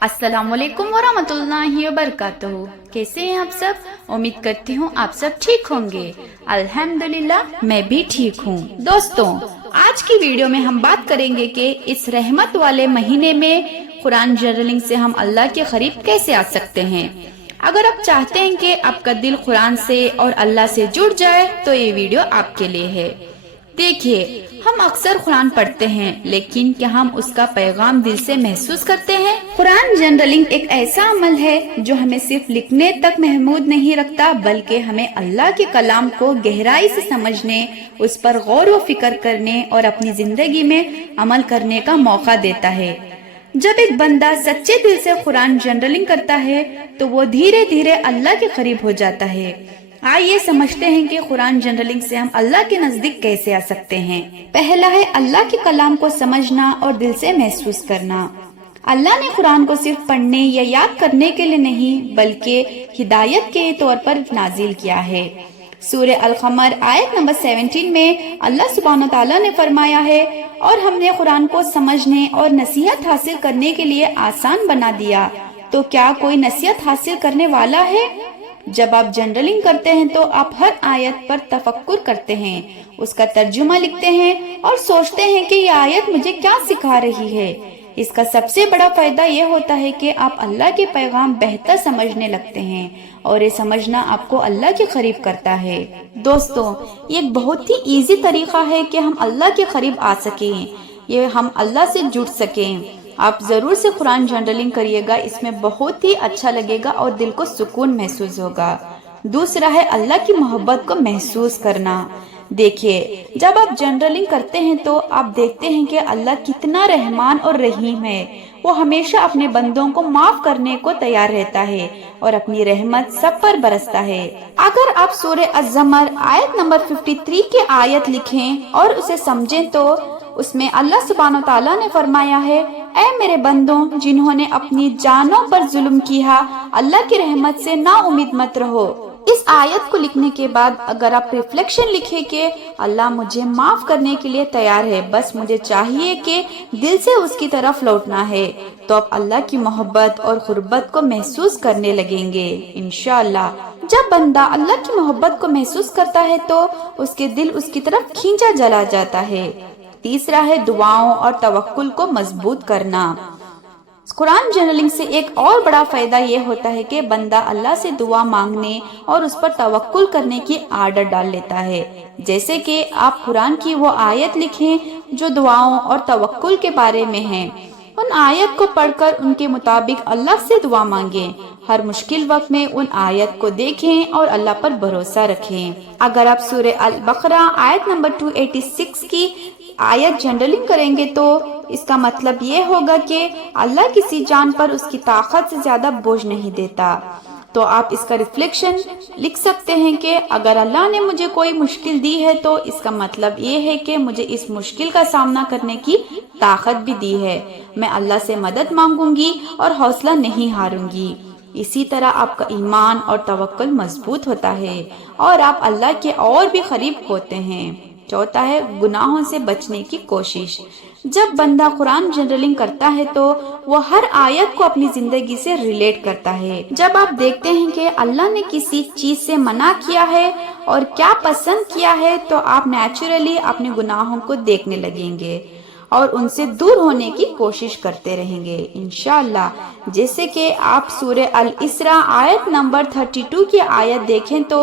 अस्सलाम वालेकुम वरहमतुल्लाहि वबरकातुहू। कैसे हैं आप सब? उम्मीद करती हूँ आप सब ठीक होंगे। अल्हम्दुलिल्लाह मैं भी ठीक हूँ। दोस्तों, आज की वीडियो में हम बात करेंगे कि इस रहमत वाले महीने में कुरान जर्नलिंग से हम अल्लाह के करीब कैसे आ सकते हैं। अगर आप चाहते हैं कि आपका दिल कुरान से और अल्लाह से जुड़ जाए तो ये वीडियो आपके लिए है। देखिए, हम अक्सर कुरान पढ़ते हैं, लेकिन क्या हम उसका पैगाम दिल से महसूस करते हैं? कुरान जर्नलिंग एक ऐसा अमल है जो हमें सिर्फ लिखने तक महमूद नहीं रखता, बल्कि हमें अल्लाह के कलाम को गहराई से समझने, उस पर गौर व फिक्र करने और अपनी जिंदगी में अमल करने का मौका देता है। जब एक बंदा सच्चे दिल से कुरान जर्नलिंग करता है तो वो धीरे धीरे अल्लाह के करीब हो जाता है। आइए समझते हैं कि कुरान जर्नलिंग से हम अल्लाह के नजदीक कैसे आ सकते हैं। पहला है अल्लाह के कलाम को समझना और दिल से महसूस करना। अल्लाह ने कुरान को सिर्फ पढ़ने या याद करने के लिए नहीं, बल्कि हिदायत के तौर पर नाजिल किया है। सूरह अल-कमर आयत नंबर 17 में अल्लाह सुब्हानहू तआला ने फरमाया है, और हमने कुरान को समझने और नसीहत हासिल करने के लिए आसान बना दिया, तो क्या कोई नसीहत हासिल करने वाला है? जब आप जर्नलिंग करते हैं तो आप हर आयत पर तफक्कुर करते हैं, उसका तर्जुमा लिखते हैं और सोचते हैं कि यह आयत मुझे क्या सिखा रही है। इसका सबसे बड़ा फायदा ये होता है कि आप अल्लाह के पैगाम बेहतर समझने लगते हैं, और ये समझना आपको अल्लाह के करीब करता है। दोस्तों, ये एक बहुत ही इजी तरीका है कि हम अल्लाह के करीब आ सकें, ये हम अल्लाह से जुड़ सकें। आप जरूर से कुरान जर्नलिंग करिएगा, इसमें बहुत ही अच्छा लगेगा और दिल को सुकून महसूस होगा। दूसरा है अल्लाह की मोहब्बत को महसूस करना। देखिए, जब आप जर्नलिंग करते हैं तो आप देखते हैं कि अल्लाह कितना रहमान और रहीम है। वो हमेशा अपने बंदों को माफ करने को तैयार रहता है और अपनी रहमत सब पर बरसता है। अगर आप सूरह अज़्ज़मर आयत नंबर 53 की आयत लिखें और उसे समझें तो उसमें अल्लाह सुब्हानहू तआला ने फरमाया है, ऐ मेरे बंदों जिन्होंने अपनी जानों पर जुल्म किया, अल्लाह की रहमत से ना उम्मीद मत रहो। इस आयत को लिखने के बाद अगर आप रिफ्लेक्शन लिखे कि अल्लाह मुझे माफ करने के लिए तैयार है, बस मुझे चाहिए कि दिल से उसकी तरफ लौटना है, तो आप अल्लाह की मोहब्बत और खुर्बत को महसूस करने लगेंगे इंशाअल्लाह। जब बंदा अल्लाह की मोहब्बत को महसूस करता है तो उसके दिल उसकी तरफ खींचा चला जाता है। तीसरा है दुआओं और तवक्कुल को मजबूत करना। कुरान जर्नलिंग से एक और बड़ा फायदा ये होता है कि बंदा अल्लाह से दुआ मांगने और उस पर तवक्कुल करने की आदत डाल लेता है। जैसे कि आप कुरान की वो आयत लिखें जो दुआओं और तवक्कुल के बारे में है। उन आयत को पढ़कर उनके मुताबिक अल्लाह से दुआ मांगें। हर मुश्किल वक्त में उन आयत को देखें और अल्लाह पर भरोसा रखें। अगर आप सूरह अल बकरा आयत नंबर 286 की आयत जर्नलिंग करेंगे तो इसका मतलब ये होगा कि अल्लाह किसी जान पर उसकी ताकत से ज्यादा बोझ नहीं देता। तो आप इसका रिफ्लेक्शन लिख सकते हैं कि अगर अल्लाह ने मुझे कोई मुश्किल दी है तो इसका मतलब ये है कि मुझे इस मुश्किल का सामना करने की ताकत भी दी है। मैं अल्लाह से मदद मांगूंगी और हौसला नहीं हारूंगी। इसी तरह आपका ईमान और तवक्कुल मजबूत होता है और आप अल्लाह के और भी करीब होते हैं। चौथा है गुनाहों से बचने की कोशिश। जब बंदा कुरान जर्नलिंग करता है तो वो हर आयत को अपनी जिंदगी से रिलेट करता है। जब आप देखते हैं कि अल्लाह ने किसी चीज से मना किया है और क्या पसंद किया है, तो आप नेचुरली अपने गुनाहों को देखने लगेंगे और उनसे दूर होने की कोशिश करते रहेंगे इंशाअल्लाह। जैसे कि आप सूरह अल इसरा आयत नंबर 32 की आयत देखें तो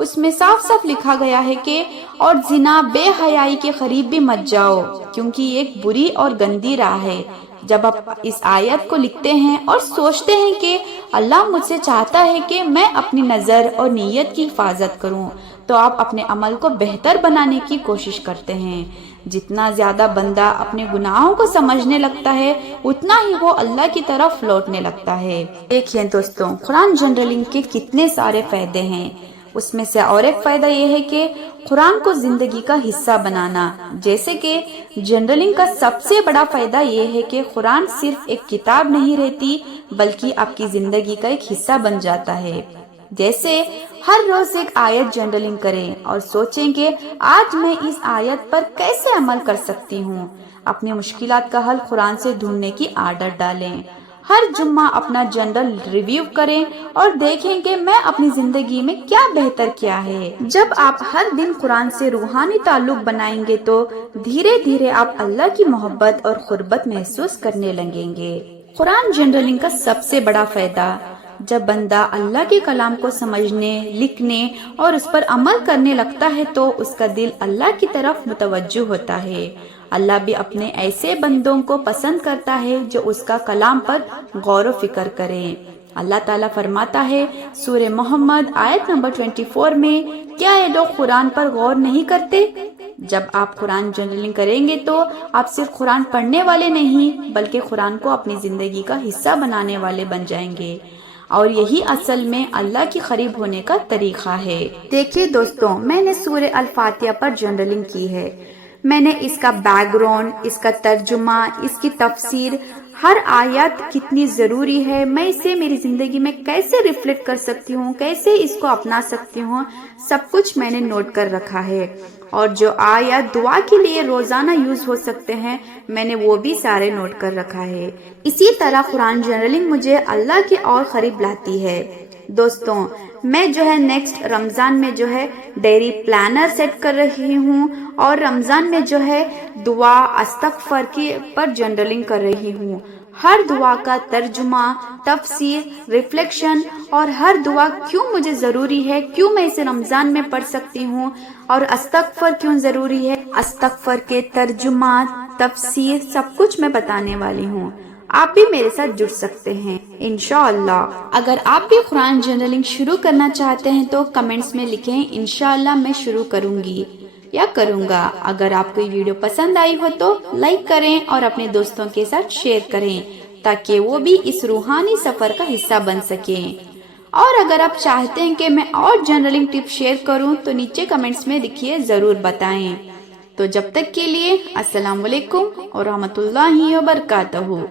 उसमें साफ साफ लिखा गया है कि और जिना बेहयाई के करीब भी मत जाओ, क्योंकि ये एक बुरी और गंदी राह है। जब आप इस आयत को लिखते हैं और सोचते हैं कि अल्लाह मुझसे चाहता है कि मैं अपनी नज़र और नीयत की हिफाजत करूं, तो आप अपने अमल को बेहतर बनाने की कोशिश करते हैं। जितना ज्यादा बंदा अपने गुनाहों को समझने लगता है, उतना ही वो अल्लाह की तरफ लौटने लगता है। देखिए दोस्तों, कुरान जर्नलिंग के कितने सारे फायदे हैं। उसमें से और एक फायदा ये है कि कुरान को जिंदगी का हिस्सा बनाना। जैसे कि जर्नलिंग का सबसे बड़ा फायदा ये है कि कुरान सिर्फ एक किताब नहीं रहती, बल्कि आपकी जिंदगी का एक हिस्सा बन जाता है। जैसे हर रोज एक आयत जर्नलिंग करें और सोचें कि आज मैं इस आयत पर कैसे अमल कर सकती हूँ। अपनी मुश्किलात का हल कुरान से ढूंढने की आदत डालें। हर जुम्मा अपना जनरल रिव्यू करें और देखें कि मैं अपनी जिंदगी में क्या बेहतर किया है। जब आप हर दिन कुरान से रूहानी ताल्लुक बनाएंगे तो धीरे धीरे आप अल्लाह की मोहब्बत और खुर्बत महसूस करने लगेंगे। कुरान जनरलिंग का सबसे बड़ा फायदा, जब बंदा अल्लाह के कलाम को समझने, लिखने और उस पर अमल करने लगता है तो उसका दिल अल्लाह की तरफ मुतवज्जो होता है। अल्लाह भी अपने ऐसे बंदों को पसंद करता है जो उसका कलाम पर गौर व फिक्र करें। अल्लाह ताला फरमाता है सूरह मोहम्मद आयत नंबर 24 में, क्या ये लोग कुरान पर गौर नहीं करते? जब आप कुरान जनरलिंग करेंगे तो आप सिर्फ कुरान पढ़ने वाले नहीं बल्कि कुरान को अपनी जिंदगी का हिस्सा बनाने वाले बन जाएंगे, और यही असल में अल्लाह के करीब होने का तरीका है। देखिए दोस्तों, मैंने सूरह अल फातिहा पर जनरलिंग की है। मैंने इसका बैकग्राउंड, इसका तर्जुमा, इसकी तफसीर, हर आयत कितनी जरूरी है, मैं इसे मेरी जिंदगी में कैसे रिफ्लेक्ट कर सकती हूँ, कैसे इसको अपना सकती हूँ, सब कुछ मैंने नोट कर रखा है। और जो आयत दुआ के लिए रोजाना यूज हो सकते हैं, मैंने वो भी सारे नोट कर रखा है। इसी तरह कुरान जनरलिंग मुझे अल्लाह के और करीब लाती है। दोस्तों, मैं जो है नेक्स्ट रमजान में जो है डायरी प्लानर सेट कर रही हूँ और रमजान में जो है दुआ अस्तगफर की पर जनरलिंग कर रही हूँ। हर दुआ का तर्जुमा, तफसीर, रिफ्लेक्शन और हर दुआ क्यों मुझे जरूरी है, क्यों मैं इसे रमजान में पढ़ सकती हूँ और अस्तगफर क्यों जरूरी है, अस्तगफर के तर्जुमा, तफसीर सब कुछ मैं बताने वाली हूँ। आप भी मेरे साथ जुड़ सकते हैं इंशाअल्लाह। अगर आप भी कुरान जनरलिंग शुरू करना चाहते हैं तो कमेंट्स में लिखें, इंशाअल्लाह मैं शुरू करूंगी या करूंगा। अगर आपको ये वीडियो पसंद आई हो तो लाइक करें और अपने दोस्तों के साथ शेयर करें ताकि वो भी इस रूहानी सफर का हिस्सा बन सकें। और अगर आप चाहते हैं कि मैं और जनरलिंग टिप शेयर करूं तो नीचे कमेंट्स में लिखिए, जरूर बताएं। तो जब तक के लिए अस्सलाम वालेकुम और रहमतुल्लाहि व बरकातहू।